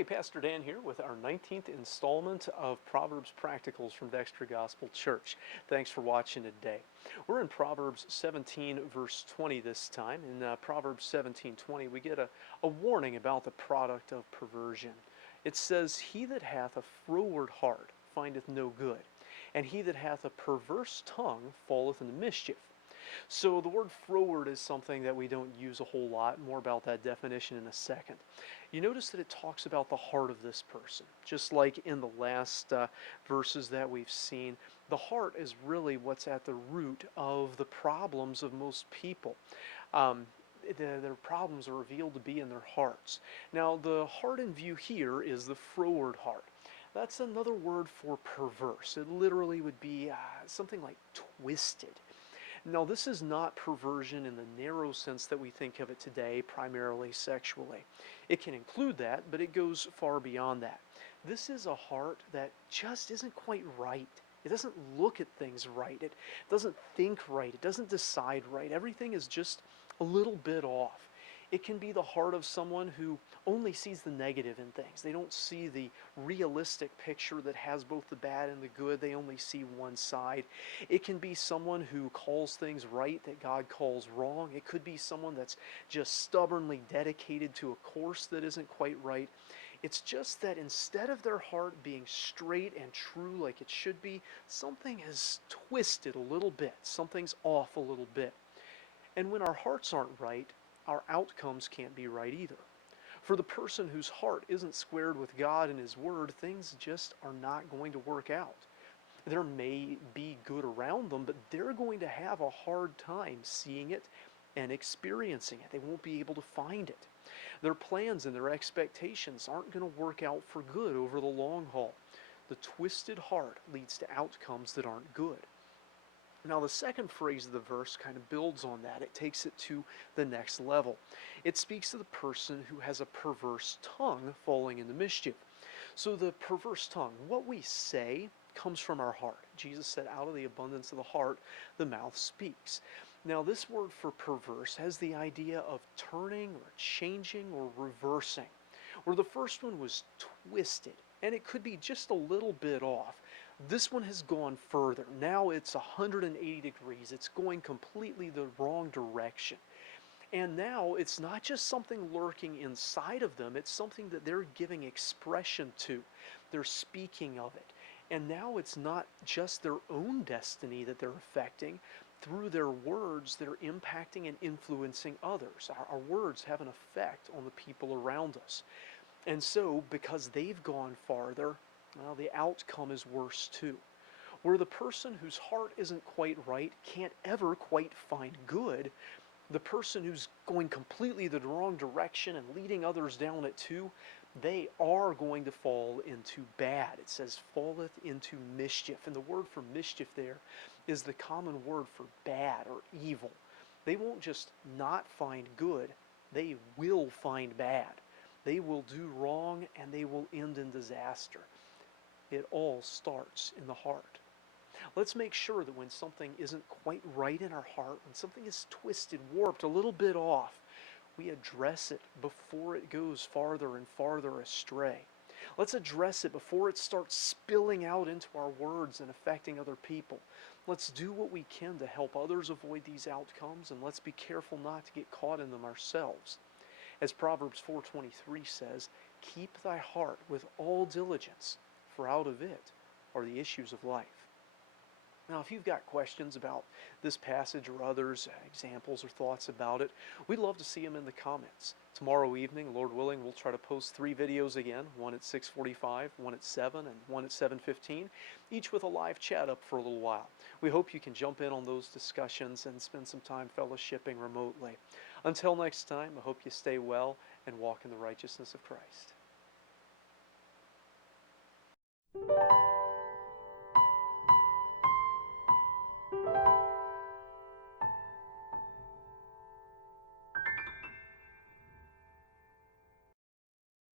Hey, Pastor Dan here with our 19th installment of Proverbs Practicals from Dexter Gospel Church. Thanks for watching today. We're in Proverbs 17 verse 20 this time. In Proverbs 17:20 we get a warning about the product of perversion. It says, "He that hath a froward heart findeth no good, and he that hath a perverse tongue falleth into mischief." So the word froward is something that we don't use a whole lot. More about that definition in a second. You notice that it talks about the heart of this person. Just like in the last verses that we've seen, the heart is really what's at the root of the problems of most people. Their problems are revealed to be in their hearts. Now, the heart in view here is the froward heart. That's another word for perverse. It literally would be something like twisted. Now, this is not perversion in the narrow sense that we think of it today, primarily sexually. It can include that, but it goes far beyond that. This is a heart that just isn't quite right. It doesn't look at things right. It doesn't think right. It doesn't decide right. Everything is just a little bit off. It can be the heart of someone who only sees the negative in things. They don't see the realistic picture that has both the bad and the good. They only see one side. It can be someone who calls things right that God calls wrong. It could be someone that's just stubbornly dedicated to a course that isn't quite right. It's just that instead of their heart being straight and true like it should be, something is twisted a little bit. Something's off a little bit. And when our hearts aren't right, our outcomes can't be right either. For the person whose heart isn't squared with God and His Word, things just are not going to work out. There may be good around them, but they're going to have a hard time seeing it and experiencing it. They won't be able to find it. Their plans and their expectations aren't going to work out for good over the long haul. The twisted heart leads to outcomes that aren't good. Now, the second phrase of the verse kind of builds on that. It takes it to the next level. It speaks to the person who has a perverse tongue falling into mischief. So the perverse tongue, what we say, comes from our heart. Jesus said, out of the abundance of the heart, the mouth speaks. Now, this word for perverse has the idea of turning or changing or reversing, where the first one was twisted, and it could be just a little bit off. This one has gone further. Now it's 180 degrees. It's going completely the wrong direction. And now it's not just something lurking inside of them, it's something that they're giving expression to. They're speaking of it. And now it's not just their own destiny that they're affecting. Through their words, they're impacting and influencing others. Our words have an effect on the people around us. And so, because they've gone farther, well, the outcome is worse too. Where the person whose heart isn't quite right can't ever quite find good, the person who's going completely the wrong direction and leading others down it too, they are going to fall into bad. It says, falleth into mischief. And the word for mischief there is the common word for bad or evil. They won't just not find good, they will find bad. They will do wrong and they will end in disaster. It all starts in the heart. Let's make sure that when something isn't quite right in our heart, when something is twisted, warped, a little bit off, we address it before it goes farther and farther astray. Let's address it before it starts spilling out into our words and affecting other people. Let's do what we can to help others avoid these outcomes, and let's be careful not to get caught in them ourselves. As Proverbs 4:23 says, "Keep thy heart with all diligence, for out of it are the issues of life." Now, if you've got questions about this passage or others, examples or thoughts about it, we'd love to see them in the comments. Tomorrow evening, Lord willing, we'll try to post 3 videos again, one at 6:45, one at 7, and one at 7:15, each with a live chat up for a little while. We hope you can jump in on those discussions and spend some time fellowshipping remotely. Until next time, I hope you stay well and walk in the righteousness of Christ.